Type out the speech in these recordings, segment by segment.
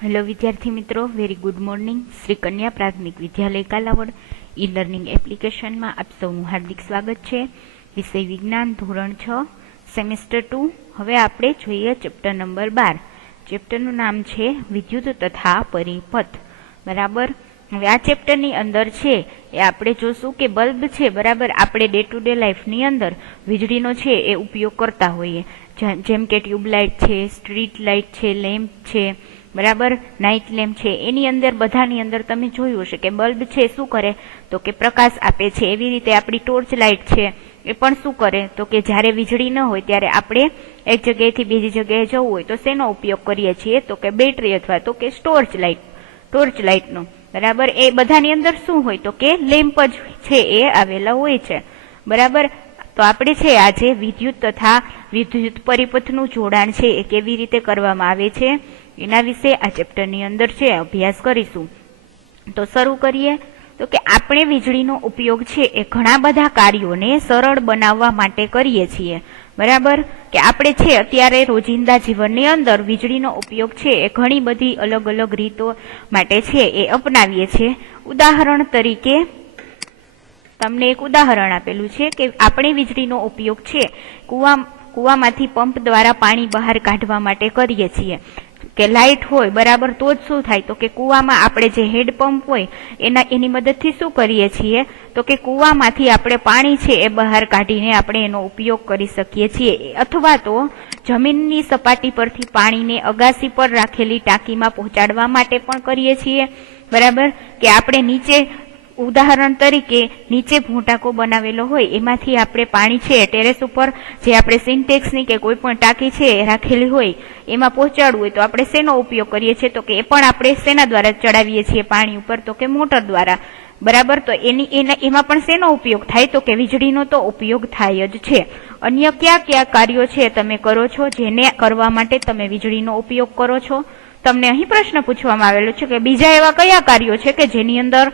Hello વિદ્યાર્થી મિત્રો, very good morning. Shri કન્યા પ્રાથમિક વિદ્યાલય કાલાવડ ઈ લર્નિંગ એપ્લિકેશનમાં આપ સૌનું હાર્દિક સ્વાગત છે. વિષય વિજ્ઞાન, ધોરણ 6, સેમેસ્ટર 2. હવે આપણે જોઈએ ચેપ્ટર નંબર 12. ચેપ્ટરનું નામ છે વિદ્યુત તથા પરિપથ. બરાબર. હવે આ ચેપ્ટરની અંદર છે એ આપણે જોશું કે બલ્બ છે, બરાબર, આપણે ડે ટુ ડે લાઈફની અંદર વીજળીનો છે એ ઉપયોગ કરતા હોઈએ. જેમ કે ટ્યુબલાઇટ છે, સ્ટ્રીટ લાઇટ છે, લેમ્પ છે, બરાબર, નાઇટ લેમ્પ છે. એની અંદર બધાની અંદર તમે જોયું હશે કે બલ્બ છે શું કરે તો કે પ્રકાશ આપે છે. એવી રીતે આપણી ટોર્ચ લાઇટ છે એ પણ શું કરે તો કે જ્યારે વીજળી ન હોય ત્યારે આપણે એક જગ્યાએથી બીજી જગ્યાએ જવું હોય તો શેનો ઉપયોગ કરીએ છીએ તો કે બેટરી અથવા તો કે ટોર્ચ લાઇટનો. બરાબર. એ બધાની અંદર શું હોય તો કે લેમ્પ જ છે એ આવેલા હોય છે. બરાબર. તો આપણે છે આજે વિદ્યુત તથા વિદ્યુત પરિપથનું જોડાણ છે એ કેવી રીતે કરવામાં આવે છે એના વિશે આ ચેપ્ટરની અંદર છે અભ્યાસ કરીશું. તો શરૂ કરીએ. તો કે આપણે વીજળીનો ઉપયોગ છે એ ઘણા બધા કાર્યોને સરળ બનાવવા માટે કરીએ છીએ. બરાબર. કે આપણે છે અત્યારે રોજિંદા જીવનની અંદર વીજળીનો ઉપયોગ છે એ ઘણી બધી અલગ અલગ રીતો માટે છે એ અપનાવીએ છીએ. ઉદાહરણ તરીકે તમને એક ઉદાહરણ આપેલું છે કે આપણે વીજળીનો ઉપયોગ છે કુવામાંથી પંપ દ્વારા પાણી બહાર કાઢવા માટે કરીએ છીએ. કે લાઇટ હોય, બરાબર, તો જ શું થાય તો કે કુવામાં આપણે જે હેડપંપ હોય એની મદદથી શું કરીએ છીએ તો કે કુવામાંથી આપણે પાણી છે એ બહાર કાઢીને આપણે એનો ઉપયોગ કરી શકીએ છીએ. અથવા તો જમીનની સપાટી પરથી પાણીને અગાસી પર રાખેલી ટાંકીમાં પહોંચાડવા માટે પણ કરીએ છીએ. બરાબર. કે આપણે નીચે ઉદાહરણ તરીકે નીચે ભૂટાકો બનાવેલો હોય એમાંથી આપણે પાણી છે ટેરેસ ઉપર જે આપણે સિન્ટેક્સની કે કોઈ પણ ટાંકી છે રાખેલી હોય એમાં પહોંચાડવું હોય તો આપણે શેનો ઉપયોગ કરીએ છીએ તો કે એ પણ આપણે શેના દ્વારા ચડાવીએ છીએ પાણી ઉપર તો કે મોટર દ્વારા. બરાબર. તો એમાં પણ શેનો ઉપયોગ થાય તો કે વીજળીનો તો ઉપયોગ થાય જ છે. અન્ય કયા કયા કાર્યો છે તમે કરો છો જેને કરવા માટે તમે વીજળીનો ઉપયોગ કરો છો? તમને અહીં પ્રશ્ન પૂછવામાં આવેલો છે કે બીજા એવા કયા કાર્યો છે કે જેની અંદર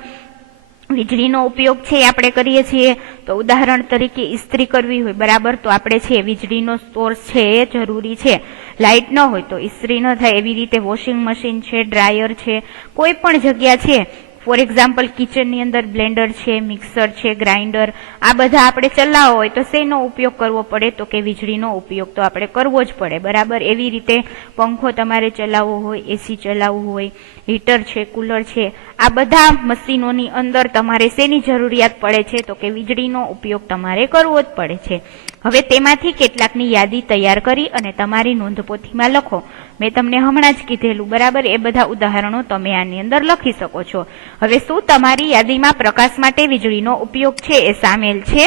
વીજળીનો ઉપયોગ છે આપણે કરીએ છીએ. તો ઉદાહરણ તરીકે ઇસ્ત્રી કરવી હોય, બરાબર, તો આપણે છે વીજળીનો સોર્સ છે એ જરૂરી છે. લાઇટ ન હોય તો ઇસ્ત્રી ન થાય. એવી રીતે વોશિંગ મશીન છે, ડ્રાયર છે, કોઈ પણ જગ્યા છે, ફોર એક્ઝામ્પલ કિચનની અંદર બ્લેન્ડર છે, મિક્સર છે, ગ્રાઇન્ડર, આ બધા આપણે ચલાવવા હોય તો શેનો ઉપયોગ કરવો પડે તો કે વીજળીનો ઉપયોગ તો આપણે કરવો જ પડે. બરાબર. એવી રીતે પંખો તમારે ચલાવવો હોય, એસી ચલાવવું હોય, હીટર છે, કુલર છે, આ બધા મશીનોની અંદર તમારે શેની જરૂરિયાત પડે છે તો કે વીજળીનો ઉપયોગ તમારે કરવો જ પડે છે. હવે તેમાંથી કેટલાકની યાદી તૈયાર કરી અને તમારી નોંધપોથીમાં લખો. મેં તમને હમણાં જ કીધેલું, બરાબર, એ બધા ઉદાહરણો તમે આની અંદર લખી શકો છો. હવે શું તમારી યાદીમાં પ્રકાશ માટે વીજળીનો ઉપયોગ છે એ સામેલ છે?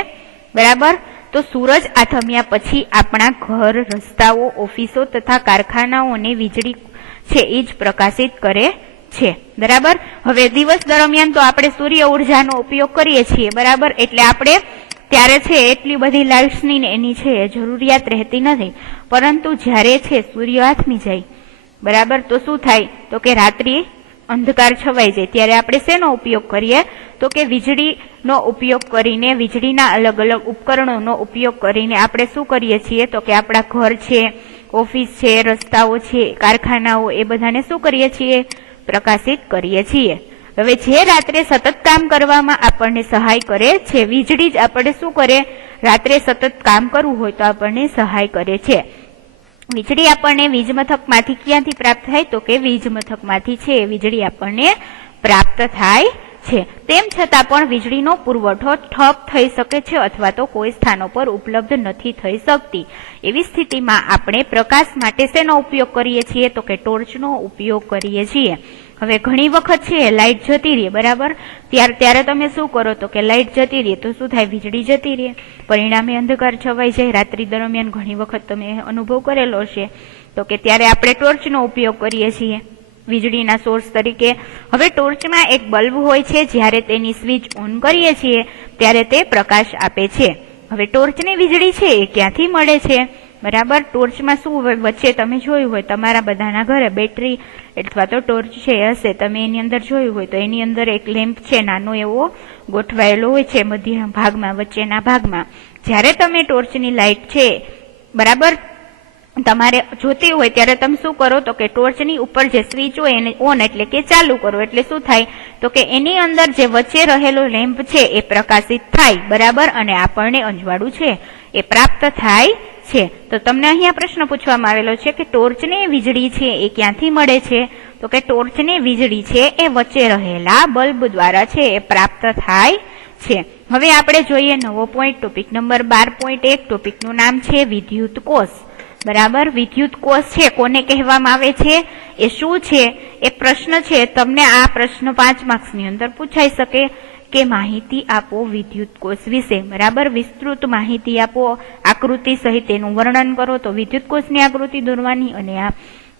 બરાબર. તો સૂરજ આથમ્યા પછી આપણા ઘર, રસ્તાઓ, ઓફિસો તથા કારખાનાઓને વીજળી છે એ જ પ્રકાશિત કરે છે. બરાબર. હવે દિવસ દરમિયાન તો આપણે સૂર્ય ઉર્જાનો ઉપયોગ કરીએ છીએ. બરાબર. એટલે આપણે ત્યારે છે એટલી બધી લાઇટ્સની ને એની છે જરૂરિયાત રહેતી નથી. પરંતુ જ્યારે છે સૂર્ય આથમી જાય, બરાબર, તો શું થાય તો કે રાત્રિ અંધકાર છવાઈ જાય ત્યારે આપણે શેનો ઉપયોગ કરીએ તો કે વીજળીનો ઉપયોગ કરીને, વીજળીના અલગ અલગ ઉપકરણોનો ઉપયોગ કરીને આપણે શું કરીએ છીએ તો કે આપણા ઘર છે, ઓફિસ છે, રસ્તાઓ છે, કારખાનાઓ, એ બધાને શું કરીએ છીએ પ્રકાશિત કરીએ છીએ. હવે જે રાત્રે સતત કામ કરવામાં આપણને સહાય કરે છે, વીજળી જ આપણે શું કરે, રાત્રે સતત કામ કરવું હોય તો આપણને સહાય કરે છે. વીજળી આપણને વીજ મથકમાંથી ક્યાંથી પ્રાપ્ત થાય તો કે વીજ મથકમાંથી છે વીજળી આપણને પ્રાપ્ત થાય છે. તેમ છતાં પણ વીજળીનો પુરવઠો ઠપ થઈ શકે છે અથવા તો કોઈ સ્થાનો પર ઉપલબ્ધ નથી થઈ શકતી. એવી સ્થિતિમાં આપણે પ્રકાશ માટે શેનો ઉપયોગ કરીએ છીએ તો કે ટોર્ચનો ઉપયોગ કરીએ છીએ. હવે ઘણી વખત છે લાઇટ જતી રહે, બરાબર, ત્યારે તમે શું કરો તો કે લાઇટ જતી રહે તો શું થાય, વીજળી જતી રહે, પરિણામે અંધકાર છવાઈ જાય. રાત્રિ દરમિયાન ઘણી વખત તમે અનુભવ કરેલો હશે તો કે ત્યારે આપણે ટોર્ચનો ઉપયોગ કરીએ છીએ વીજળીના સોર્સ તરીકે. હવે ટોર્ચમાં એક બલ્બ હોય છે, જ્યારે તેની સ્વિચ ઓન કરીએ છીએ ત્યારે તે પ્રકાશ આપે છે. હવે ટોર્ચની વીજળી છે એ ક્યાંથી મળે છે? બરાબર. ટોર્ચમાં શું હોય, વચ્ચે તમે જોયું હોય તમારા બધાના ઘરે બેટરી અથવા તો ટોર્ચ છે હશે, તમે એની અંદર જોયું હોય તો એની અંદર એક લેમ્પ છે નાનો એવો ગોઠવાયેલો હોય છે મધ્ય ભાગમાં, વચ્ચેના ભાગમાં. જ્યારે તમે ટોર્ચની લાઇટ છે, બરાબર, તમારે જોતી હોય ત્યારે તમે શું કરો તો કે ટોર્ચની ઉપર જે સ્વિચ હોય એને ઓન એટલે કે ચાલુ કરો, એટલે શું થાય તો કે એની અંદર જે વચ્ચે રહેલો લેમ્પ છે એ પ્રકાશિત થાય, બરાબર, અને આપણને અંજવાળું છે એ પ્રાપ્ત થાય છે. તો તમને અહીંયા પ્રશ્ન પૂછવામાં આવેલો છે કે ટોર્ચને વીજળી છે એ ક્યાંથી મળે છે, તો કે ટોર્ચને વીજળી છે એ વચ્ચે રહેલા બલ્બ દ્વારા છે એ પ્રાપ્ત થાય છે. હવે આપણે જોઈએ નવો પોઈન્ટ, ટોપિક નંબર 12.1. ટોપિકનું નામ છે વિદ્યુત કોષ, બરાબર. વિદ્યુત કોષ છે કોને કહેવામાં આવે છે, એ શું છે, એ પ્રશ્ન છે. તમને આ પ્રશ્ન 5 માર્ક્સની અંદર પૂછાઈ શકે કે માહિતી આપો વિદ્યુત કોષ વિશે, બરાબર. વિસ્તૃત માહિતી આપો, આકૃતિ સહિત એનું વર્ણન કરો. તો વિદ્યુત કોષની આકૃતિ દોરવાની અને આ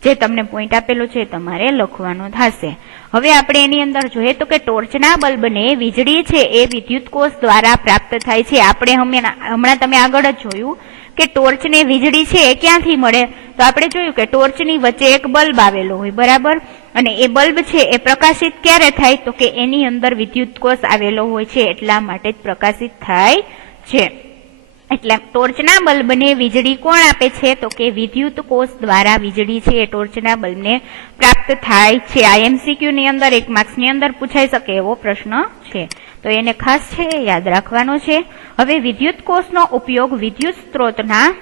જે તમને પોઈન્ટ આપેલો છે તમારે લખવાનો થશે. હવે આપણે એની અંદર જોઈએ તો કે ટોર્ચના બલ્બને વીજળી છે એ વિદ્યુત કોષ દ્વારા પ્રાપ્ત થાય છે. આપણે હમણાં તમે આગળ જ જોયું કે ટોર્ચને વીજળી છે એ ક્યાંથી મળે, તો આપણે જોયું કે ટોર્ચની વચ્ચે એક બલ્બ આવેલો હોય, બરાબર, અને એ બલ્બ છે એ પ્રકાશિત ક્યારે થાય તો કે એની અંદર વિદ્યુત કોષ આવેલો હોય છે, એટલા માટે જ પ્રકાશિત થાય છે. એટલે ટોર્ચના બલ્બને વીજળી કોણ આપે છે તો કે વિદ્યુત કોષ દ્વારા વીજળી છે એ ટોર્ચના બલ્બને પ્રાપ્ત થાય છે. આ MCQ ની અંદર 1 માર્ક્સની અંદર પૂછાઈ શકે એવો પ્રશ્ન છે, તો એને ખાસ છે યાદ રાખવાનો છે. હવે વિદ્યુત કોષનો ઉપયોગ વિદ્યુત સ્ત્રોતના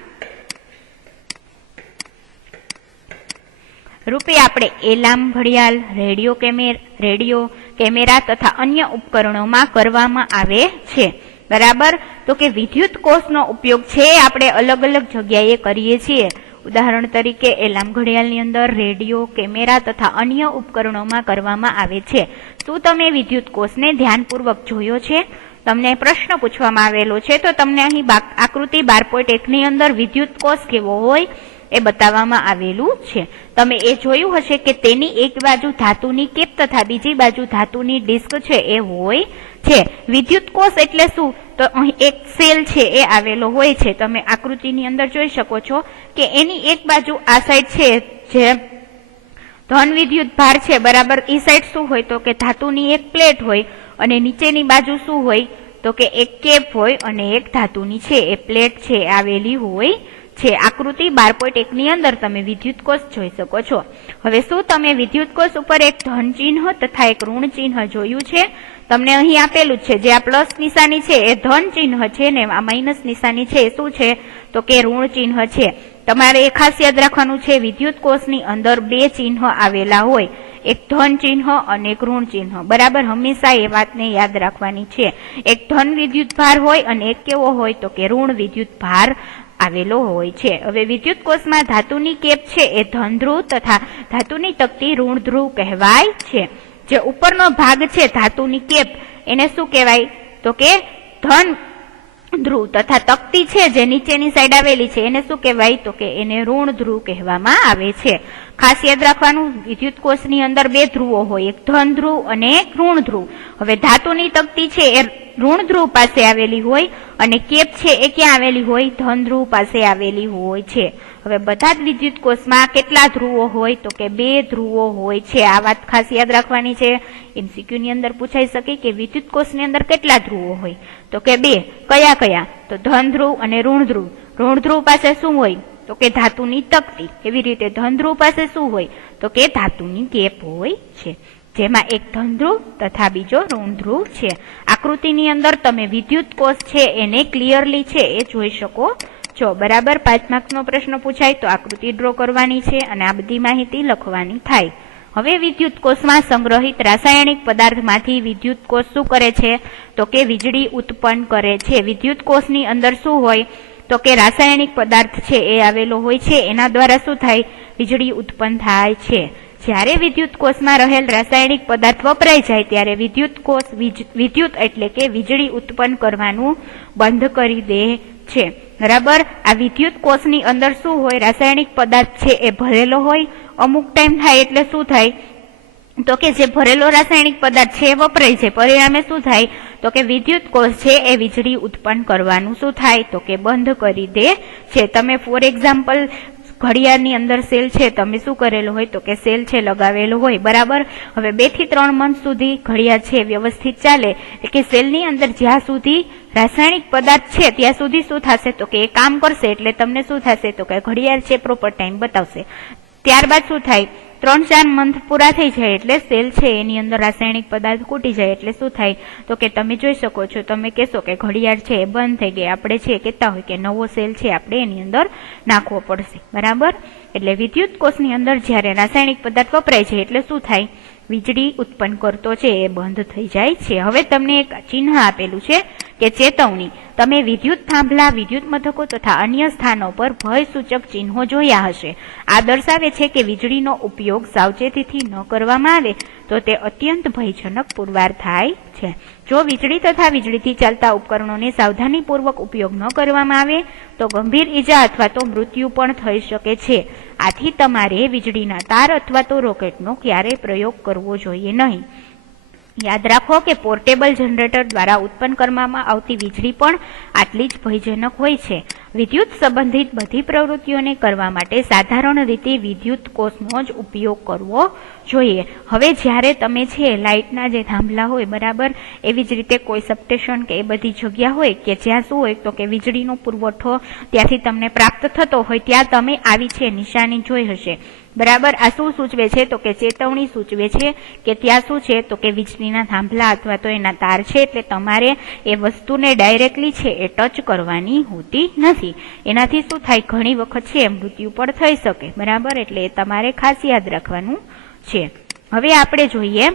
રૂપે આપણે એલાર્મ ઘડિયાળ, રેડિયો, કેમેરા તથા અન્ય ઉપકરણોમાં કરવામાં આવે છે, બરાબર. તો કે વિદ્યુત કોષનો ઉપયોગ છે આપણે અલગ અલગ જગ્યાએ કરીએ છીએ. ઉદાહરણ તરીકે એલાર્મ ઘડિયાળની અંદર, રેડિયો, કેમેરા તથા અન્ય ઉપકરણોમાં કરવામાં આવે છે. શું તમે વિદ્યુત કોષને ધ્યાનપૂર્વક જોયો છે? તમને પ્રશ્ન પૂછવામાં આવેલો છે, તો તમને અહીં આકૃતિ 12.1 ની અંદર વિદ્યુત કોષ કેવો હોય એ બતાવવામાં આવેલું છે. તમે એ જોયું હશે કે તેની એક બાજુ ધાતુની કેપ તથા બીજી બાજુ ધાતુની ડિસ્ક છે એ હોય છે. વિદ્યુત કોષ એટલે શું, તો અહીં એક સેલ છે એ આવેલો હોય છે. તમે આકૃતિની અંદર જોઈ શકો છો કે એની એક બાજુ આ સાઈડ છે જે ધન વિદ્યુત ભાર છે, બરાબર. એ સાઈડ શું હોય તો કે ધાતુની એક પ્લેટ હોય અને નીચેની બાજુ શું હોય તો કે એક કેપ હોય અને એક ધાતુની છે એ પ્લેટ છે આવેલી હોય છે. આકૃતિ 12.1 ની અંદર તમે વિદ્યુત કોષ જોઈ શકો છો. હવે શું તમે વિદ્યુત કોષ ઉપર એક ધન ચિહ્ન તથા એક ઋણ ચિહ્ન જોયું છે? તમને અહીં આપેલું છે, જે આ પ્લસ નિશાની છે એ ધન ચિહ્ન છે ને આ માઇનસ નિશાની છે એ શું છે તો કે ઋણ ચિહ્ન છે. તમારે એ ખાસ યાદ રાખવાનું છે, વિદ્યુત કોષની અંદર 2 ચિહ્ન આવેલા હોય, એક ધન ચિહ્ન અને એક ઋણ ચિહ્ન, બરાબર. હંમેશા એ વાતને યાદ રાખવાની છે. એક ધન વિદ્યુત ભાર હોય અને એક કેવો હોય તો કે ઋણ વિદ્યુત ભાર આવેલો હોય છે. હવે વિદ્યુત કોષમાં ધાતુની કેપ છે એ ધન ધ્રુવ તથા ધાતુની તકતી ઋણ ધ્રુવ કહેવાય છે. જે ઉપરનો ભાગ છે ધાતુની કેપ એને શું કહેવાય તો કે ધન ધ્રુવ તથા તકતી છે જે નીચેની સાઈડ આવેલી છે એને શું કહેવાય તો કે એને ઋણ ધ્રુવ કહેવામાં આવે છે. ખાસ યાદ રાખવાનું, વિદ્યુત કોષની અંદર 2 ધ્રુવો હોય, એક ધન ધ્રુવ અને એક ઋણ ધ્રુવ. હવે ધાતુની તકતી છે એ ઋણ ધ્રુવ પાસે આવેલી હોય અને કેપ છે એ ક્યાં આવેલી હોય, ધન ધ્રુવ પાસે આવેલી હોય છે. હવે બધા જ વિદ્યુત કોષમાં કેટલા ધ્રુવો હોય તો કે 2 ધ્રુવો હોય છે. આ વાત ખાસ યાદ રાખવાની છે. MCQ ની અંદર પૂછાઈ શકે કે વિદ્યુત કોષની અંદર કેટલા ધ્રુવો હોય તો કે 2. કયા કયા તો ધન ધ્રુવ અને ઋણ ધ્રુવ. ઋણ ધ્રુવ પાસે શું હોય તો કે ધાતુની તકતી. એવી રીતે ધન ધ્રુવ પાસે શું હોય તો કે ધાતુની કેપ હોય છે, જેમાં એક ધન ધ્રુવ તથા બીજો ઋણ ધ્રુવ છે. આકૃતિની અંદર તમે વિદ્યુત કોષ છે એને ક્લિયરલી છે એ જોઈ શકો છો, બરાબર. 5 માર્ક્સનો પ્રશ્ન પૂછાય તો આકૃતિ ડ્રો કરવાની છે અને આ બધી માહિતી લખવાની થાય. હવે વિદ્યુત કોષમાં સંગ્રહિત રાસાયણિક પદાર્થમાંથી વિદ્યુત કોષ શું કરે છે તો કે વીજળી ઉત્પન્ન કરે છે. વિદ્યુત કોષની અંદર શું હોય તો કે રાસાયણિક પદાર્થ છે એ આવેલો હોય છે, એના દ્વારા શું થાય વીજળી ઉત્પન્ન થાય છે. જ્યારે વિદ્યુત કોષમાં રહેલ રાસાયણિક પદાર્થ વપરાય જાય ત્યારે વિદ્યુત કોષ વિદ્યુત એટલે કે વીજળી ઉત્પન્ન કરવાનું બંધ કરી દે છે, બરાબર. આ વિદ્યુત કોષની અંદર શું હોય, રાસાયણિક પદાર્થ છે એ ભરેલો હોય. અમુક ટાઈમ થાય એટલે શું થાય તો કે જે ભરેલો રાસાયણિક પદાર્થ છે એ વપરાય છે, પરિણામે શું થાય તો કે વિદ્યુત કોષ છે એ વીજળી ઉત્પન્ન કરવાનું શું થાય તો કે બંધ કરી દે છે. તમે ફોર એક્ઝામ્પલ ઘડિયાળની અંદર સેલ છે તમે શું કરેલું હોય તો કે સેલ છે લગાવેલો હોય, બરાબર. હવે 2 થી 3 મંથ સુધી ઘડિયાળ છે વ્યવસ્થિત ચાલે, એટલે કે સેલની અંદર જ્યાં સુધી રાસાયણિક પદાર્થ છે ત્યાં સુધી શું થશે તો કે એ કામ કરશે, એટલે તમને શું થશે તો કે ઘડિયાળ છે પ્રોપર ટાઈમ બતાવશે. ત્યારબાદ શું થાય, 3-4 મંથ પૂરા થઈ જાય એટલે સેલ છે એની અંદર રાસાયણિક પદાર્થ ખૂટી જાય, એટલે શું થાય તો કે તમે જોઈ શકો છો, તમે કહેશો કે ઘડિયાળ છે એ બંધ થઈ ગઈ, આપણે છે કહેતા હોય કે નવો સેલ છે આપણે એની અંદર નાખવો પડશે, બરાબર. એટલે વિદ્યુત કોષની અંદર જ્યારે રાસાયણિક પદાર્થ વપરાય છે એટલે શું થાય, વીજળી ઉત્પન્ન કરતો છે એ બંધ થઈ જાય છે. હવે તમને એક ચિહ્ન આપેલું છે કે ચેતવણી. તમે વિદ્યુત થાંભલા, વિદ્યુત મથકો તથા અન્ય સ્થાનો પર ભય સૂચક ચિહ્નો જોયા હશે. આ દર્શાવે છે કે વીજળીનો ઉપયોગ સાવચેતીથી ન કરવામાં આવે તો તે અત્યંત ભયજનક પુરવાર થાય છે. જો વીજળી તથા વીજળીથી ચાલતા ઉપકરણોને સાવધાનીપૂર્વક ઉપયોગ ન કરવામાં આવે તો ગંભીર ઈજા અથવા તો મૃત્યુ પણ થઈ શકે છે. આથી તમારે વીજળીના તાર અથવા તો રોકેટનો ક્યારેય પ્રયોગ કરવો જોઈએ નહીં. યાદ રાખો કે પોર્ટેબલ જનરેટર દ્વારા ઉત્પન્ન કરવામાં આવતી વીજળી પણ આટલી જ ભયજનક હોય છે. વિદ્યુત સંબંધિત બધી પ્રવૃત્તિઓને કરવા માટે સાધારણ રીતે વિદ્યુત કોષનો જ ઉપયોગ કરવો જોઈએ. હવે જ્યારે તમે છે લાઇટના જે થાંભલા હોય, બરાબર, એવી જ રીતે કોઈ સબસ્ટેશન કે એ બધી જગ્યા હોય કે જ્યાં શું હોય તો કે વીજળીનો પુરવઠો ત્યાંથી તમને પ્રાપ્ત થતો હોય ત્યાં તમે આવી છે નિશાની જોઈ હશે, બરાબર. આ શું સૂચવે છે તો કે ચેતવણી સૂચવે છે કે ત્યાં શું છે તો કે વીજળીના થાંભલા અથવા તો એના તાર છે, એટલે તમારે એ વસ્તુને ડાયરેક્ટલી છે એ ટચ કરવાની હોતી નથી. એનાથી શું થાય, ઘણી વખત છે મૃત્યુ પણ થઈ શકે, બરાબર. એટલે તમારે ખાસ યાદ રાખવાનું છે. હવે આપણે જોઈએ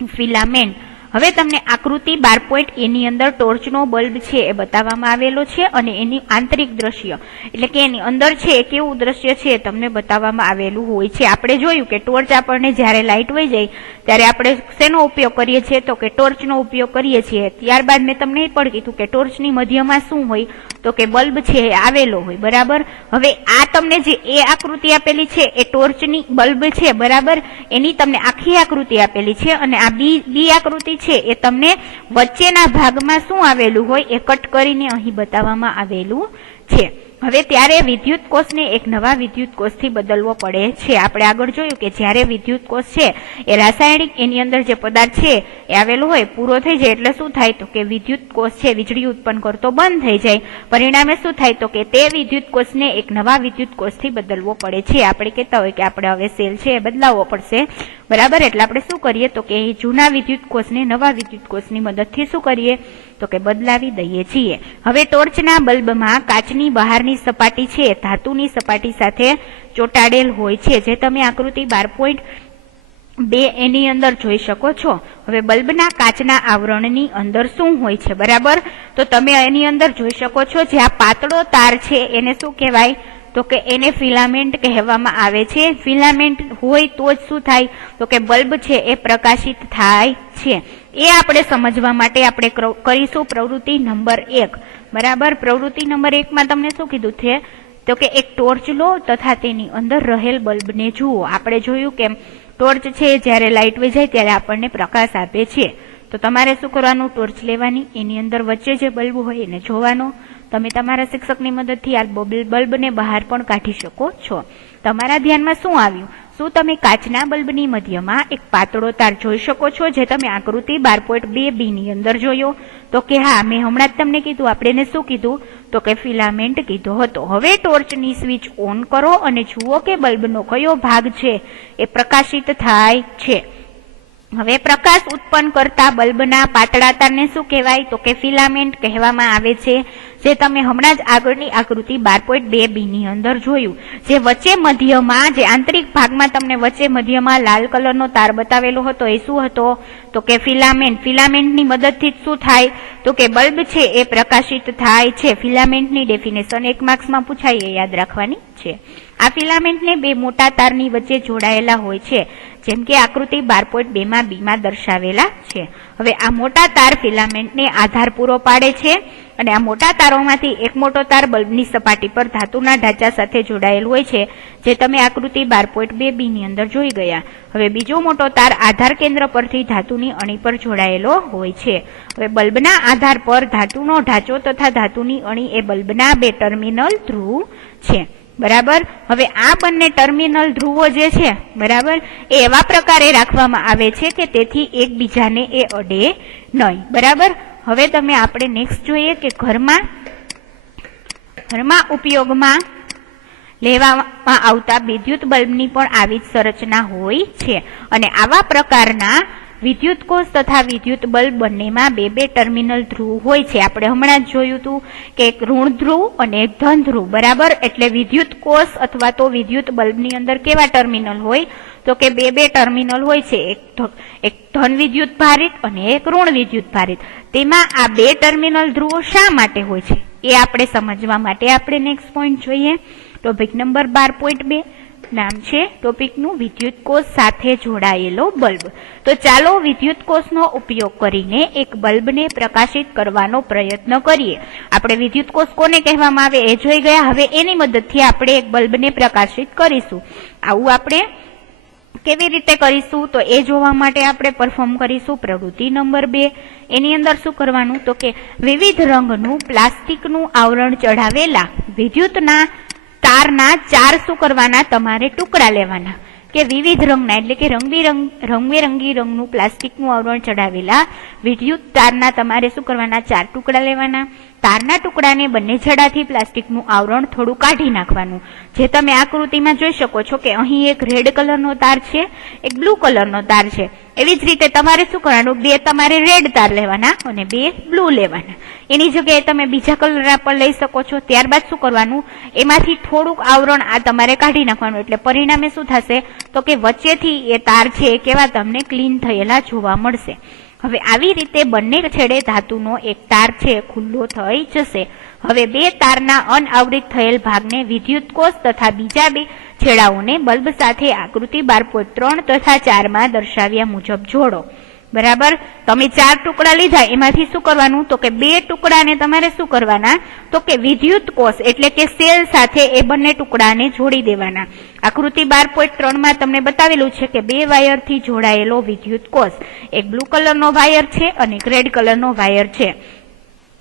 ફિલામેન્ટ. હવે તમને આકૃતિ 12.a ની અંદર ટોર્ચનો બલ્બ છે એ બતાવવામાં આવેલો છે અને એની આંતરિક દ્રશ્ય એટલે કે એની અંદર છે એ કેવું દ્રશ્ય છે તમને બતાવવામાં આવેલું હોય છે. આપણે જોયું કે ટોર્ચ આપણને જ્યારે લાઇટ વહી જાય ત્યારે આપણે શેનો ઉપયોગ કરીએ છીએ તો કે ટોર્ચનો ઉપયોગ કરીએ છીએ. ત્યારબાદ મેં તમને એ પણ કીધું કે ટોર્ચની મધ્યમાં શું હોય તો કે બલ્બ છે એ આવેલો હોય, બરાબર. હવે આ તમને જે એ આકૃતિ આપેલી છે એ ટોર્ચની બલ્બ છે, બરાબર, એની તમને આખી આકૃતિ આપેલી છે અને આ બી આકૃતિ છે એ તમને વચ્ચેના ભાગમાં શું આવેલું હોય એ કટ કરીને અહીં બતાવવામાં આવેલું છે. હવે ત્યારે વિદ્યુત કોષને એક નવા વિદ્યુત કોષથી બદલવો પડે છે. આપણે આગળ જોયું કે જ્યારે વિદ્યુત કોષ છે એ રાસાયણિક એની અંદર જે પદાર્થ છે એ આવેલો હોય પૂરો થઈ જાય એટલે શું થાય તો કે વિદ્યુત કોષ છે વીજળી ઉત્પન્ન કરતો બંધ થઈ જાય. પરિણામે શું થાય તો કે તે વિદ્યુત કોષને એક નવા વિદ્યુત કોષથી બદલવો પડે છે. આપણે કહેતા હોય કે આપણે હવે સેલ છે એ બદલાવવો પડશે, બરાબર. એટલે આપણે શું કરીએ તો કે જૂના વિદ્યુત કોષને નવા વિદ્યુત કોષની મદદથી શું કરીએ તો કે બદલાવી દઈએ છીએ. હવે ટોર્ચના બલ્બમાં કાચની બહારની સપાટી છે ધાતુની સપાટી સાથે ચોંટાડેલ હોય છે, જે તમે આકૃતિ 12.2 એની અંદર જોઈ શકો છો. હવે બલ્બના કાચના આવરણની અંદર શું હોય છે, બરાબર, તો તમે એની અંદર જોઈ શકો છો જે આ પાતળો તાર છે એને શું કહેવાય તો કે એને ફિલામેન્ટ કહેવામાં આવે છે. ફિલામેન્ટ હોય તો જ શું થાય તો કે બલ્બ છે એ પ્રકાશિત થાય છે. એ આપણે સમજવા માટે આપણે કરીશું પ્રવૃત્તિ નંબર 1, બરાબર. પ્રવૃત્તિ નંબર 1 માં તમને શું કીધું છે તો કે એક ટોર્ચ લો તથા તેની અંદર રહેલ બલ્બને જુઓ. આપણે જોયું કે ટોર્ચ છે જ્યારે લાઇટ વહી જાય ત્યારે આપણને પ્રકાશ આપે છે. તો તમારે શું કરવાનું, ટોર્ચ લેવાની, એની અંદર વચ્ચે જે બલ્બ હોય એને જોવાનો. તમે તમારા શિક્ષકની મદદથી આ બલ્બને બહાર પણ કાઢી શકો છો. તમારા ધ્યાનમાં શું આવ્યું, શું તમે કાચના બલ્બની મધ્યમાં એક પાતળો તાર જોઈ શકો છો જે તમે આકૃતિ 12.2b ની અંદર જોયો તો કે હા, મેં હમણાં જ તમને કીધું, આપણે એને શું કીધું તો કે ફિલામેન્ટ કીધો હતો. હવે ટોર્ચની સ્વિચ ઓન કરો અને જુઓ કે બલ્બનો કયો ભાગ છે એ પ્રકાશિત થાય છે. હવે પ્રકાશ ઉત્પન્ન કરતા બલ્બના પાતળા તારને શું કહેવાય તો કે ફિલામેન્ટ કહેવામાં આવે છે, જે તમે હમણાં જ આગળની આકૃતિ 12.2b ની અંદર જોયું. જે વચ્ચે મધ્યમાં જે આંતરિક ભાગમાં તમને વચ્ચે મધ્યમાં લાલ કલરનો તાર બતાવેલો હતો એ શું હતો તો કે ફિલામેન્ટ. ફિલામેન્ટની મદદથી શું થાય તો કે બલ્બ છે એ પ્રકાશિત થાય છે. ફિલામેન્ટની ડેફિનેશન 1 માર્ક્સમાં પૂછાય એ યાદ રાખવાની છે. આ ફિલામેન્ટને બે મોટા તારની વચ્ચે જોડાયેલા હોય છે, જેમ કે આકૃતિ 12.2 માં બીમાં દર્શાવેલા છે. હવે આ મોટા તાર ફિલામેન્ટને આધાર પૂરો પાડે છે અને આ મોટા તારોમાંથી એક મોટો તાર બલ્બની સપાટી પર ધાતુના ઢાંચા સાથે જોડાયેલ હોય છે, જે તમે આકૃતિ 12.2b ની અંદર જોઈ ગયા. હવે બીજો મોટો તાર આધાર કેન્દ્ર પરથી ધાતુની અણી પર જોડાયેલો હોય છે. હવે બલ્બના આધાર પર ધાતુનો ઢાંચો તથા ધાતુની અણી એ બલ્બના બે ટર્મિનલ ધ્રુવ છે. बराबर। हवे आ बंने टर्मिनल ध्रुवो जे छे बराबर ए एवा प्रकारे राखवामां आवे छे के तेथी एकबीजाने ए अडे नहीं। बराबर। हवे तमे आपणे नेक्स्ट जोईए के घरमां उपयोगमां लेवामां आवता विद्युत बल्बनी पण आवी ज संरचना होय छे अने आवा प्रकारना विद्युत कोष तथा विद्युत बल्ब बंनेमां बे बे टर्मिनल ध्रुव होय छे। आपणे हमणां ज जोयुं हतुं के एक ऋण ध्रुव अने एक धन ध्रुव। बराबर। एटले विद्युत कोष अथवा तो विद्युत बल्बनी अंदर केवा टर्मिनल होय तो के बे बे टर्मिनल होय छे, एक धन विद्युत भारित अने एक ऋण विद्युत भारित। तेमां आ बे टर्मिनल ध्रुवो शा माटे होय छे ए आपणे समजवा माटे आपणे नेक्स्ट पॉइंट जोईए। टॉपिक नंबर 12.2 नाम छे टॉपिकनु विद्युत कोष साथे जोड़ायेलो बल्ब। तो चालो विद्युत कोषनो उपयोग करीने एक बल्बने प्रकाशित करवानो प्रयत्न करीए। आपणे विद्युत कोष कोने कहेवामां आवे ए जोई गया। हवे एनी मददथी आपणे एक बल्बने प्रकाशित करीशुं। आवुं आपणे केवी रीते करीशुं तो ए जोवा माटे आपणे परफॉर्म करीशुं प्रवृत्ति नंबर 2। एनी अंदर शुं करवानुं तो के विविध रंगनुं प्लास्टिकनुं आवरण चढ़ावेला विद्युतना तारना 4 शुं करवाना तमारे टुकड़ा लेवाना के विविध रंगना एटले के रंगबेरंगी रंगनुं प्लास्टिकनुं आवरण चढ़ावेला विद्युत तारना तमारे शुं करवाना 4 टुकड़ा लेवाना। तारना टुकड़ाने बंने छेडाथी प्लास्टिकनुं आवरण थोडुं काढी नाखवानुं। जे तमे आकृतिमां जोई शको छो के અહીં एक रेड कलरनो तार छे, एक ब्लू कलरनो तार छे। एवी ज रीते तमारे शुं करवानुं बे तमारे रेड तार लेवाना अने बे ब्लू लेवाना। एनी जग्याए तमे बीजा कलરના पण लई शको छो। त्यारबाद शुं करवानुं एमांथी थोडुंक आवरण आ तमारे काढी नाखवानुं એટલે परिणामे शुं थशे तो के वच्चेथी ए तार छे केवा तमने क्लीन थयेला जोवा मळशे। हवे आवी रीते बंने छेडे धातुनो एक तार छे खुल्लो थई जशे। हवे बे ताરના अनआवृत थयेल भागने विद्युत कोष तथा बीजा बे छेडाओने बल्ब साथे आकृति 12.3 तथा 4 मां दर्शाव्या मुजब जोड़ो। बराबर। तमे 4 टुकड़ा लीधा एमांथी शुं करवानुं तो के 2 टुकड़ाने तमारे शुं करवाना तो के विद्युत कोष एटले के सेल साथे ए बंने टुकड़ाने जोड़ी देवाना। आकृति 12.3 मां तमने बतावेलुं छे के 2 वायरथी जोड़ायेलो विद्युत कोष एक ब्लू कलरनो वायर छे अने एक रेड कलरनो वायर छे।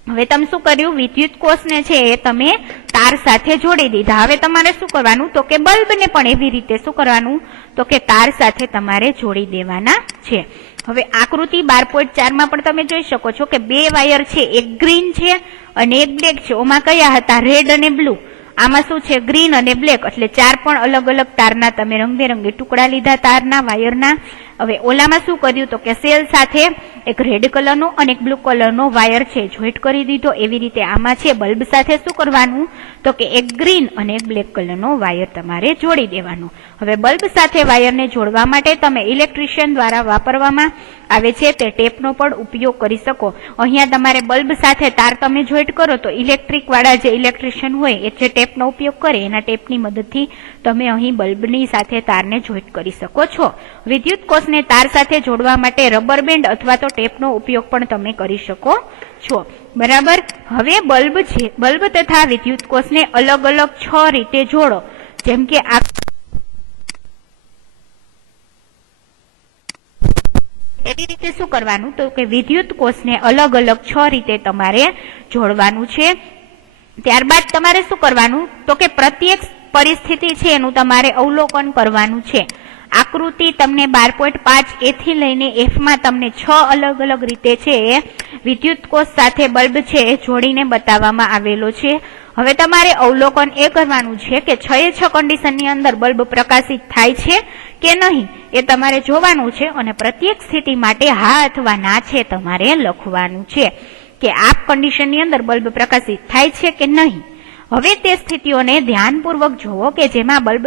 हवे तमे शुं कर्युं विद्युत कोषने छे ए तमे तार साथे जोड़ी दीधा। हवे तमारे शुं करवानुं तो के बल्बने पण एवी रीते शुं करवानुं तो के तार साथे तमारे जोड़ी देवाना छे। हवे आकृति 12.4 मां पण तमे जोई शको छो के 2 वायर छे, एक ग्रीन छे अने एक ब्लेक छे। ओमां कया हता रेड अने ब्लू। आमां शुं छे ग्रीन अने ब्लेक એટલે 4 पण अलग अलग तारना तमे रंगबेरंगी टुकड़ा लीधा तारना वायरना। हवे ओलामां शुं कर्युं तो के सेल साथे एक रेड कलरनो अने एक ब्लू कलरनो वायर छे जोइंट करी दीधो। एवी रीते आमां छे बल्ब साथे शुं करवानुं तो के एक ग्रीन अने एक ब्लेक कलरनो वायर तमारे जोड़ी देवानो। हवे बल्ब साथे वायरने जोड़वा माटे तमे इलेक्ट्रिशियन द्वारा वापरवामां आवे छे ते टेपनो पण उपयोग करी शको। अहींया तमारे बल्ब साथे तार तमे जोइंट करो तो इलेक्ट्रिक वाळा जे इलेक्ट्रिशियन होय ए जे टेपनो उपयोग करे एना टेपनी मददथी तमे અહીં બલ્બની સાથે તારને જોઈન્ટ કરી શકો છો। વિદ્યુત કોષને તાર સાથે જોડવા માટે રબર બેન્ડ અથવા તો ટેપનો ઉપયોગ પણ તમે કરી શકો છો। બરાબર। હવે બલ્બ તથા વિદ્યુત કોષને અલગ અલગ 6 રીતે જોડો। જેમ કે આ એવી રીતે શું કરવાનું તો કે વિદ્યુત કોષને અલગ અલગ 6 રીતે તમારે જોડવાનું છે। ત્યારબાદ તમારે શું કરવાનું તો કે પ્રત્યેક પરિસ્થિતિ છે એનું તમારે અવલોકન કરવાનું છે। આકૃતિ તમને 12.5 એ થી લઈને એફ માં તમને 6 અલગ અલગ રીતે છે વિદ્યુત કોષ સાથે બલ્બ છે જોડીને બતાવવામાં આવેલો છે। હવે તમારે અવલોકન એ કરવાનું છે કે 6 કન્ડિશનની અંદર બલ્બ પ્રકાશિત થાય છે કે નહીં એ તમારે જોવાનું છે અને પ્રત્યેક સ્થિતિ માટે હા અથવા ના છે તમારે લખવાનું છે કે આ કન્ડિશનની અંદર બલ્બ પ્રકાશિત થાય છે કે નહીં। હવે તે સ્થિતિઓને ધ્યાનપૂર્વક જોવો કે જેમાં બલ્બ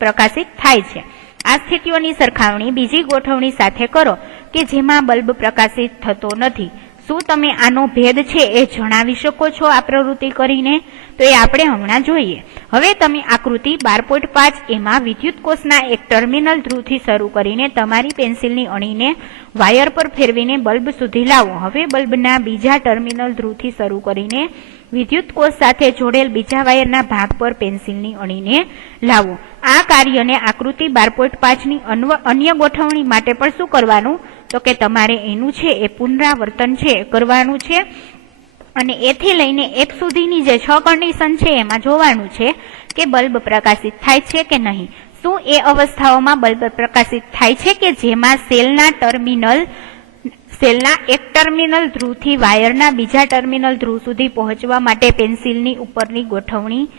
પ્રકાશિત થાય છે। આ સ્થિતિઓની સરખામણી બીજી ગોઠવણી સાથે કરો કે જેમાં બલ્બ પ્રકાશિત થતો નથી। શું તમે આનો ભેદ છે એ જણાવી શકો છો આ પ્રવૃત્તિ કરીને? તો એ આપણે હમણાં જોઈએ। હવે તમે આકૃતિ 12.5 એમાં વિદ્યુત કોષના એક ટર્મિનલ ધ્રુવથી શરૂ કરીને તમારી પેન્સિલની અણીને વાયર પર ફેરવીને બલ્બ સુધી લાવો। હવે બલ્બના બીજા ટર્મિનલ ધ્રુવથી શરૂ કરીને વિદ્યુત કોષ સાથે જોડેલ બીજા વાયરના ભાગ પર પેન્સિલની અણીને લાવો। આ કાર્યને આકૃતિ 12.5 ની અન્ય ગોઠવણી માટે પણ શું કરવાનું તો કે તમારે એનું છે એ પુનરાવર્તન છે કરવાનું છે અને એથી લઈને એક સુધીની જે 6 કન્ડિશન છે એમાં જોવાનું છે કે બલ્બ પ્રકાશિત થાય છે કે નહીં. શું એ અવસ્થાઓમાં બલ્બ પ્રકાશિત થાય છે કે જેમાં સેલના એક ટર્મિનલ ધ્રુવથી વાયરના બીજા ટર્મિનલ ધ્રુવ સુધી પહોંચવા માટે પેન્સિલની ઉપરની ગોઠવણી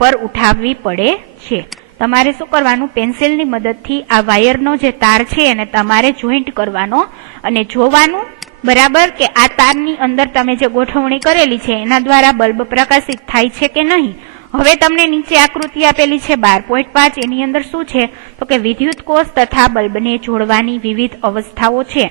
પર ઉઠાવવી પડે છે. તમારે શું કરવાનું, પેન્સિલની મદદથી આ વાયરનો જે તાર છે એને તમારે જોઈન્ટ કરવાનો અને જોવાનું બરાબર કે આ તારની અંદર તમે જે ગોઠવણી કરેલી છે એના દ્વારા બલ્બ પ્રકાશિત થાય છે કે નહીં. હવે તમને નીચે આકૃતિ આપેલી છે 12.5. એની અંદર શું છે તો કે વિદ્યુત કોષ તથા બલ્બને જોડવાની વિવિધ અવસ્થાઓ છે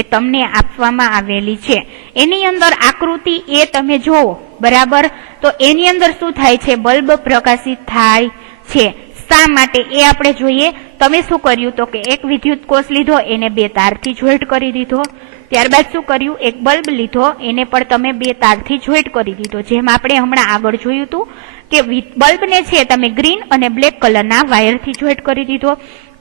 એ તમને આપવામાં આવેલી છે. એની અંદર આકૃતિ એ તમે જોવો બરાબર, તો એની અંદર શું થાય છે, બલ્બ પ્રકાશિત થાય છે. શા માટે એ આપણે જોઈએ. તમે શું કર્યું તો કે એક વિદ્યુત કોષ લીધો, એને 2 તારથી જોઈન્ટ કરી દીધો. ત્યારબાદ શું કર્યું, એક બલ્બ લીધો, એને પણ તમે 2 તારથી જોઈન્ટ કરી દીધો. જેમ આપણે હમણાં આગળ જોયું હતું કે બલ્બને છે તમે ગ્રીન અને બ્લેક કલરના વાયરથી જોઈન્ટ કરી દીધો.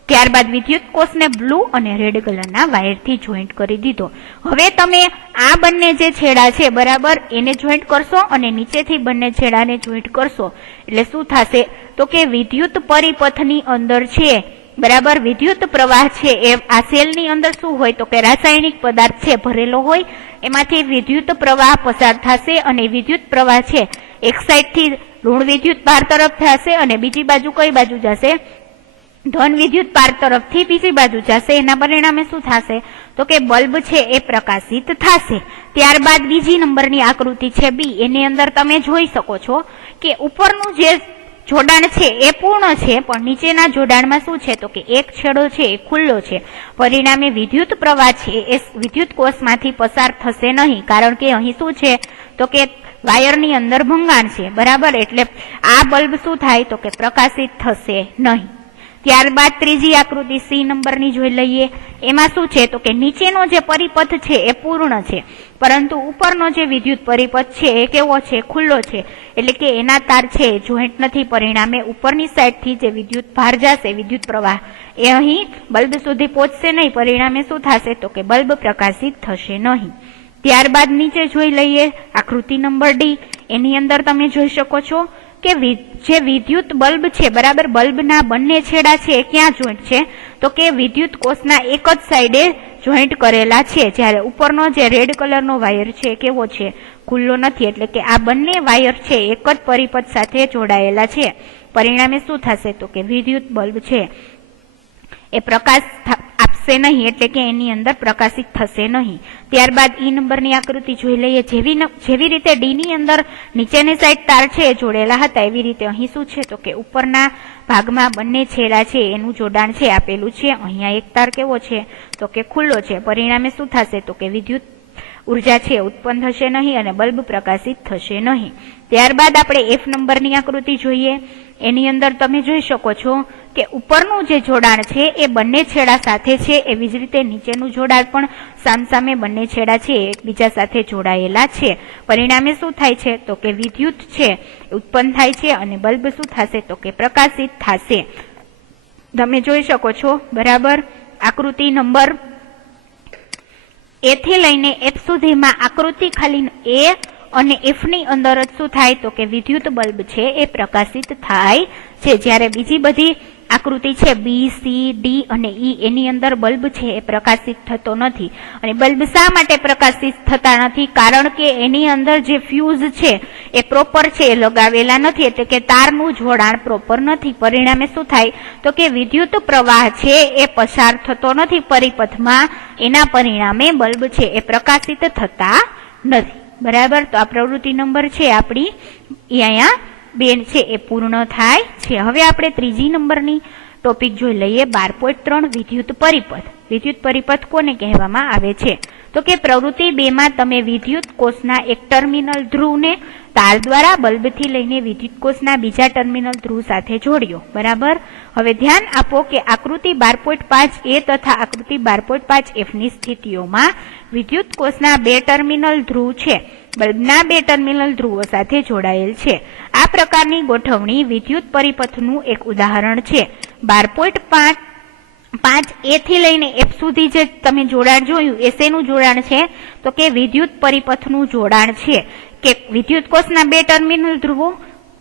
ત્યારબાદ વિદ્યુત કોષને બ્લુ અને રેડ કલરના વાયરથી જોઈન્ટ કરી દીધો. હવે તમે આ બંને જે છેડા છે બરાબર એને જોઈન્ટ કરશો અને નીચેથી બંને છેડાને જોઈન્ટ કરશો એટલે શું થશે તો કે વિદ્યુત પરિપથની અંદર છે બરાબર, વિદ્યુત પ્રવાહ છે એ આ સેલની અંદર શું હોય તો કે રાસાયણિક પદાર્થ છે ભરેલો હોય, એમાંથી વિદ્યુત પ્રવાહ પસાર થશે અને વિદ્યુત પ્રવાહ છે એક સાઈડથી ઋણ વિદ્યુત ભાર તરફ થશે અને બીજી બાજુ કઈ બાજુ જશે, ધન વિદ્યુત ભાર તરફથી બીજી બાજુ જશે. એના પરિણામે શું થશે તો કે બલ્બ છે એ પ્રકાશિત થશે. ત્યારબાદ બીજી નંબરની આકૃતિ છે બી. એની અંદર તમે જોઈ શકો છો કે ઉપરનું જે જોડાણ છે એ પૂર્ણ છે પણ નીચેના જોડાણમાં શું છે તો કે એક છેડો છે એ ખુલ્લો છે. પરિણામે વિદ્યુત પ્રવાહ છે એ વિદ્યુત કોષમાંથી પસાર થશે નહીં, કારણ કે અહીં શું છે તો કે વાયરની અંદર ભંગાણ છે બરાબર, એટલે આ બલ્બ શું થાય તો કે પ્રકાશિત થશે નહીં. ત્યારબાદ ત્રીજી આકૃતિ સી નંબરની જોઈ લઈએ. એમાં શું છે તો કે નીચેનો જે પરિપથ છે એ પૂર્ણ છે પરંતુ ઉપરનો જે વિદ્યુત પરિપથ છે એ કેવો છે, ખુલ્લો છે, એટલે કે એના તાર છે જોઈન્ટ નથી. પરિણામે ઉપરની સાઈડથી જે વિદ્યુત ભાર જશે, વિદ્યુત પ્રવાહ એ અહીં બલ્બ સુધી પહોંચશે નહીં. પરિણામે શું થશે તો કે બલ્બ પ્રકાશિત થશે નહીં. ત્યારબાદ નીચે જોઈ લઈએ આકૃતિ નંબર ડી. એની અંદર તમે જોઈ શકો છો કે જે વિદ્યુત બલ્બ છે બરાબર, બલ્બના બંને છેડા છે ક્યાં જોઈન્ટ છે તો કે વિદ્યુત કોષના એક જ સાઈડે જોઈન્ટ કરેલા છે, જ્યારે ઉપરનો જે રેડ કલરનો વાયર છે કેવો છે, ખુલ્લો નથી. એટલે કે આ બંને વાયર છે એક જ પરિપથ સાથે જોડાયેલા છે. પરિણામે શું થશે તો કે વિદ્યુત બલ્બ છે એ પ્રકાશ આપશે નહીં, એટલે કે એની અંદર પ્રકાશિત થશે નહીં. ત્યારબાદ ઈ નંબરની આકૃતિ જોઈ લઈએ. જેવી રીતે ડી ની અંદર નીચેની સાઈડ તાર છે જોડેલા હતા એવી રીતે અહીં શું છે તો કે ઉપરના ભાગમાં બંને છેડા છે એનું જોડાણ છે આપેલું છે. અહીંયા એક તાર કેવો છે તો કે ખુલ્લો છે. પરિણામે શું થશે તો કે વિદ્યુત ઉર્જા છે ઉત્પન્ન થશે નહીં અને બલ્બ પ્રકાશિત થશે નહીં. ત્યારબાદ આપણે એફ નંબરની આકૃતિ જોઈએ. એની અંદર તમે જોઈ શકો છો કે ઉપરનું જે જોડાણ છે એ બંને છેડા સાથે છે, એવી જ રીતે નીચેનું જોડાણ પણ સામસામે બંને છેડા છે એકબીજા સાથે જોડાયેલા છે. પરિણામે શું થાય છે તો કે વિદ્યુત છે ઉત્પન્ન થાય છે અને બલ્બ શું થશે તો કે પ્રકાશિત થશે. તમે જોઈ શકો છો બરાબર. આકૃતિ નંબર એ થી લઈને એફ સુધીમાં આકૃતિ ખાલી એ અને એફ ની અંદર જ શું થાય તો કે વિદ્યુત બલ્બ છે એ પ્રકાશિત થાય છે, જ્યારે બીજી બધી આકૃતિ છે બી, સી, ડી અને ઈ એની અંદર બલ્બ છે એ પ્રકાશિત થતો નથી. અને બલ્બ શા માટે પ્રકાશિત થતા નથી? કારણ કે એની અંદર જે ફ્યુઝ છે એ પ્રોપર છે એ લગાવેલા નથી, એટલે કે તારનું જોડાણ પ્રોપર નથી. પરિણામે શું થાય તો કે વિદ્યુત પ્રવાહ છે એ પસાર થતો નથી પરિપથમાં, એના પરિણામે બલ્બ છે એ પ્રકાશિત થતા નથી બરાબર. તો આ પ્રવૃત્તિ નંબર છે આપણી એ અહીંયા 2 છે એ પૂર્ણ થાય છે. હવે આપણે ત્રીજી નંબરની ટોપિક જોઈ લઈએ. 12.3 વિદ્યુત પરિપથ. વિદ્યુત પરિપથ કોને કહેવામાં આવે છે તો કે પ્રવૃત્તિ 2 માં તમે વિદ્યુત કોષના એક ટર્મિનલ ધ્રુવને તાર દ્વારા બલ્બથી લઈને વિદ્યુત કોષના બીજા ટર્મિનલ ધ્રુવ સાથે જોડ્યો બરાબર. હવે ધ્યાન આપો કે આકૃતિ 12.5 એ તથા આકૃતિ 12.5 એફ ની સ્થિતિઓમાં વિદ્યુત કોષના 2 ટર્મિનલ ધ્રુવ છે બલ્બના 2 ટર્મિનલ ધ્રુવો સાથે જોડાયેલ છે. આ પ્રકારની ગોઠવણી વિદ્યુત પરિપથનું એક ઉદાહરણ છે. 12.5 એ થી લઈને એફ સુધી જે તમે જોડાણ જોયું એ શેનું જોડાણ છે તો કે વિદ્યુત પરિપથનું જોડાણ છે કે વિદ્યુત કોષના 2 ટર્મિનલ ધ્રુવો,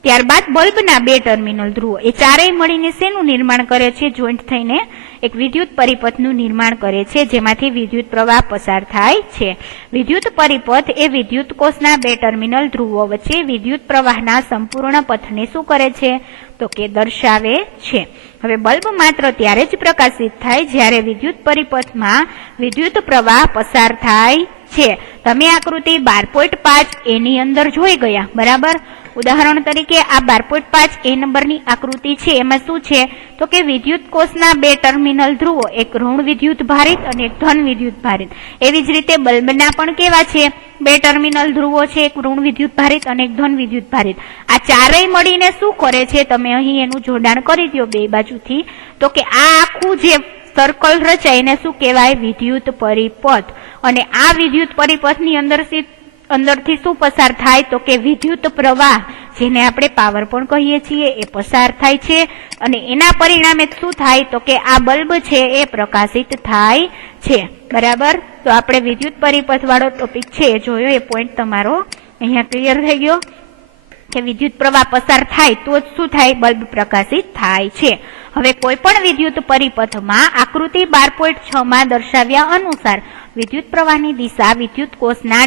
ત્યારબાદ બલ્બના બે ટર્મિનલ ધ્રુવો એ ચારેય મળીને શેનું નિર્માણ કરે છે? જોઈન્ટ થઈને એક વિદ્યુત પરિપથનું નિર્માણ કરે છે, જેમાંથી વિદ્યુત પ્રવાહ પસાર થાય છે. વિદ્યુત પરિપથ એ વિદ્યુત કોષના બે ટર્મિનલ ધ્રુવો વચ્ચે વિદ્યુત પ્રવાહના સંપૂર્ણ પથને શું કરે છે? તો કે દર્શાવે છે. હવે બલ્બ માત્ર ત્યારે જ પ્રકાશિત થાય જ્યારે વિદ્યુત પરિપથમાં વિદ્યુત પ્રવાહ પસાર થાય છે. તમે આકૃતિ 12.5 એની અંદર જોઈ ગયા, બરાબર? ઉદાહરણ તરીકે આ 12.5 નંબરની આકૃતિ છે, એમાં શું છે? તો કે વિદ્યુત કોષના બે ટર્મિનલ ધ્રુવો, એક ઋણ વિદ્યુત ભારિત અને એક ધન વિદ્યુત ભારિત. એવી જ રીતે બલ્બના પણ કેવા છે? બે ટર્મિનલ ધ્રુવો છે, એક ઋણ વિદ્યુત ભારિત અને એક ધન વિદ્યુત ભારિત. આ ચારેય મળીને શું કરે છે? તમે અહીં એનું જોડાણ કરી દો બે બાજુથી, તો કે આ આખું જે સર્કલ રચાય એને શું કહેવાય? વિદ્યુત પરિપથ. અને આ વિદ્યુત પરિપથની અંદરથી શું પસાર થાય? તો કે વિદ્યુત પ્રવાહ, જેને આપણે પાવર પણ કહીએ છીએ, એ પસાર થાય છે. અને એના પરિણામે શું થાય? તો કે આ બલ્બ છે એ પ્રકાશિત થાય છે, બરાબર? તો આપણે વિદ્યુત પરિપથ વાળો ટોપિક છે એ જોયો, એ પોઈન્ટ તમારો અહીંયા ક્લિયર થઈ ગયો કે વિદ્યુત પ્રવાહ પસાર થાય તો જ શું થાય? બલ્બ પ્રકાશિત થાય છે. હવે કોઈ પણ વિદ્યુત પરિપથમાં આકૃતિ 12.6 માં દર્શાવ્યા અનુસાર વિદ્યુત પ્રવાહની દિશા વિદ્યુત કોષના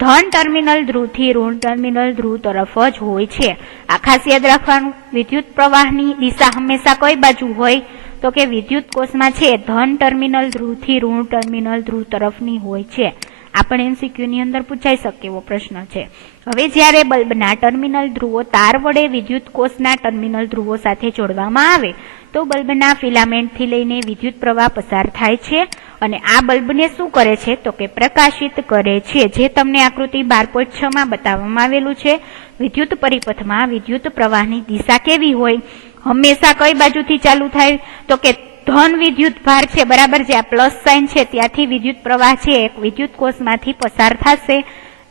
ધન ટર્મિનલ ધ્રુવથી ઋણ ટર્મિનલ ધ્રુવ તરફ જ હોય છે. આ ખાસ યાદ રાખવાનું, વિદ્યુત પ્રવાહની દિશા હંમેશા કઈ બાજુ હોય? તો કે વિદ્યુત કોષમાં છે ધન ટર્મિનલ ધ્રુવથી ઋણ ટર્મિનલ ધ્રુવ તરફની હોય છે. આપણે MCQ ની અંદર પૂછાઈ શકે એવો પ્રશ્ન છે. હવે જ્યારે બલ્બના ટર્મિનલ ધ્રુવો તાર વડે વિદ્યુત કોષના ટર્મિનલ ધ્રુવો સાથે જોડવામાં આવે તો બલ્બના ફિલામેન્ટથી લઈને વિદ્યુત પ્રવાહ પસાર થાય છે અને આ બલ્બને શું કરે છે? તો કે પ્રકાશિત કરે છે. જે તમને આકૃતિ 12.6 માં બતાવવામાં આવેલું છે. વિદ્યુત પરિપથમાં વિદ્યુત પ્રવાહની દિશા કેવી હોય? હંમેશા કઈ બાજુથી ચાલુ થાય? તો કે ધન વિદ્યુત ભાર છે, બરાબર? જે આ પ્લસ સાઇન છે ત્યાંથી વિદ્યુત પ્રવાહ છે એક વિદ્યુત કોષમાંથી પસાર થશે.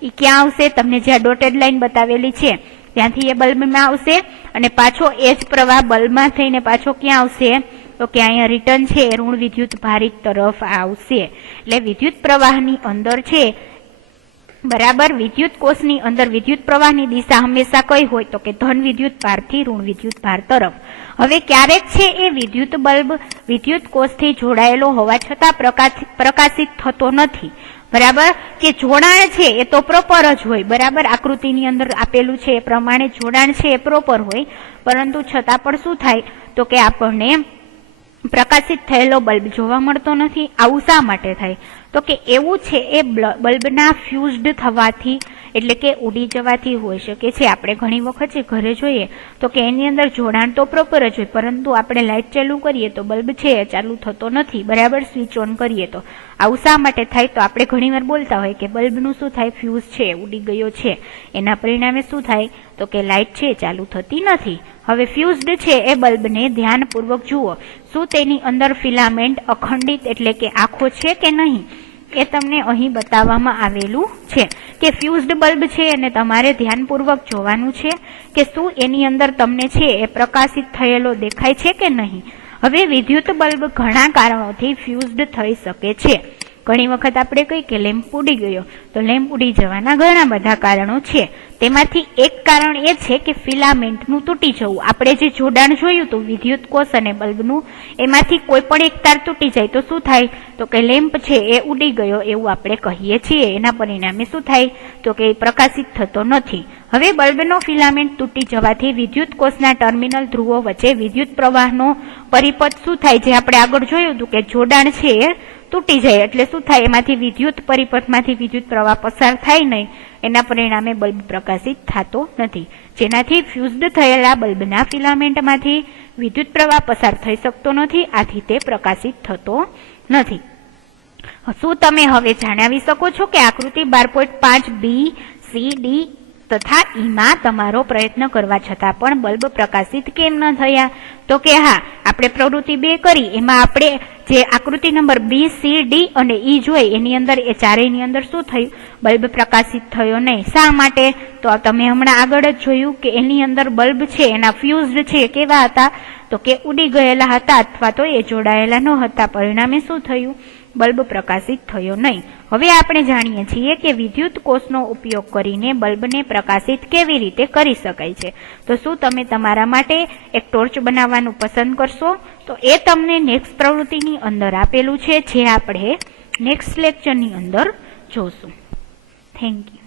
એ ક્યાં આવશે? તમને જે ડોટેડ લાઈન બતાવેલી છે ત્યાંથી એ બલ્બમાં આવશે અને પાછો એ જ પ્રવાહ બલ્બમાં થઈને પાછો ક્યાં આવશે? તો કે અહીંયા રિટર્ન છે ઋણ વિદ્યુત ભારિત તરફ આવશે. એટલે વિદ્યુત પ્રવાહની અંદર છે, બરાબર, વિદ્યુત કોષની અંદર વિદ્યુત પ્રવાહની દિશા હંમેશા કઈ હોય? તો કે ધન વિદ્યુત ભારથી ઋણ વિદ્યુત ભાર તરફ. હવે ક્યારેક છે એ વિદ્યુત બલ્બ વિદ્યુત કોષથી જોડાયેલો હોવા છતાં પ્રકાશિત થતો નથી, બરાબર? કે જોડાણ છે એ તો પ્રોપર જ હોય, બરાબર? આકૃતિની અંદર આપેલું છે એ પ્રમાણે જોડાણ છે એ પ્રોપર હોય, પરંતુ છતાં પણ શું થાય? તો કે આપણને પ્રકાશિત થયેલો બલ્બ જોવા મળતો નથી. આવું શા માટે થાય? તો કે એવું છે એ બલ્બના ફ્યુઝડ થવાથી, એટલે કે ઉડી જવાથી હોઈ શકે છે. આપણે ઘણી વખત છે ઘરે જોઈએ તો કે એની અંદર જોડાણ તો પ્રોપર જ હોય, પરંતુ આપણે લાઇટ ચાલુ કરીએ તો બલ્બ છે એ ચાલુ થતો નથી, બરાબર? સ્વિચ ઓન કરીએ તો. આવું શા માટે થાય? તો આપણે ઘણીવાર બોલતા હોય કે બલ્બનું શું થાય? ફ્યુઝ છે ઉડી ગયો છે, એના પરિણામે શું થાય? તો કે લાઇટ છે ચાલુ થતી નથી. હવે ફ્યુઝડ છે એ બલ્બને ધ્યાનપૂર્વક જુઓ, શું તેની અંદર ફિલામેન્ટ અખંડિત એટલે કે આખો છે કે નહીં? એ તમને અહીં બતાવવામાં આવેલું છે કે ફ્યુઝડ બલ્બ છે અને તમારે ધ્યાનપૂર્વક જોવાનું છે કે શું એની અંદર તમને છે એ પ્રકાશિત થયેલો દેખાય છે કે નહીં. હવે વિદ્યુત બલ્બ ઘણા કારણોથી ફ્યુઝડ થઈ શકે છે. ઘણી વખત આપણે કહીએ કે લેમ્પ ઉડી ગયો, તો લેમ્પ ઉડી જવાના ઘણા બધા કારણો છે. તેમાંથી એક કારણ એ છે કે ફિલામેન્ટનું તૂટી જવું. આપણે જે જોડાણ જોયું હતું વિદ્યુત કોષ અને બલ્બનું, એમાંથી કોઈ પણ એક તાર તૂટી જાય તો શું થાય? તો કે લેમ્પ છે એ ઉડી ગયો એવું આપણે કહીએ છીએ. એના પરિણામે શું થાય? તો કે પ્રકાશિત થતો નથી. હવે બલ્બનો ફિલામેન્ટ તૂટી જવાથી વિદ્યુત કોષના ટર્મિનલ ધ્રુવો વચ્ચે વિદ્યુત પ્રવાહનો પરિપથ શું થાય? જે આપણે આગળ જોયું હતું કે જોડાણ છે એ તૂટી જાય એટલે શું થાય? એમાંથી વિદ્યુત પરિપથમાંથી વિદ્યુત પ્રવાહ પસાર થાય નહીં, એના પરિણામે બલ્બ પ્રકાશિત થતો નથી. જેનાથી ફ્યુઝડ થયેલા બલ્બના ફિલામેન્ટમાંથી વિદ્યુત પ્રવાહ પસાર થઈ શકતો નથી, આથી તે પ્રકાશિત થતો નથી. શું તમે હવે જણાવી શકો છો કે આકૃતિ 12.5 B, C, D તથા ઈમાં તમારો પ્રયત્ન કરવા છતાં પણ બલ્બ પ્રકાશિત કેમ ન થયા? તો કે હા, આપણે પ્રવૃત્તિ 2 કરી, એમાં આપણે જે આકૃતિ નંબર B, C, D અને E જોઈ, એની અંદર એ ચારેયની અંદર શું થયું? બલ્બ પ્રકાશિત થયો નહીં. શા માટે? તો તમે હમણાં આગળ જ જોયું કે એની અંદર બલ્બ છે એના ફ્યુઝડ છે કેવા હતા? તો કે ઉડી ગયેલા હતા અથવા તો એ જોડાયેલા ન હતા. પરિણામે શું થયું? બલ્બ પ્રકાશિત થયો નહીં. હવે આપણે જાણીએ છીએ કે વિદ્યુત કોષનો ઉપયોગ કરીને બલ્બને પ્રકાશિત કેવી રીતે કરી શકાય છે. તો શું તમે તમારા માટે એક ટોર્ચ બનાવવાનું પસંદ કરશો? તો એ તમને નેક્સ્ટ પ્રવૃત્તિની અંદર આપેલું છે, જે આપણે નેક્સ્ટ લેક્ચરની અંદર જોશું. Thank you.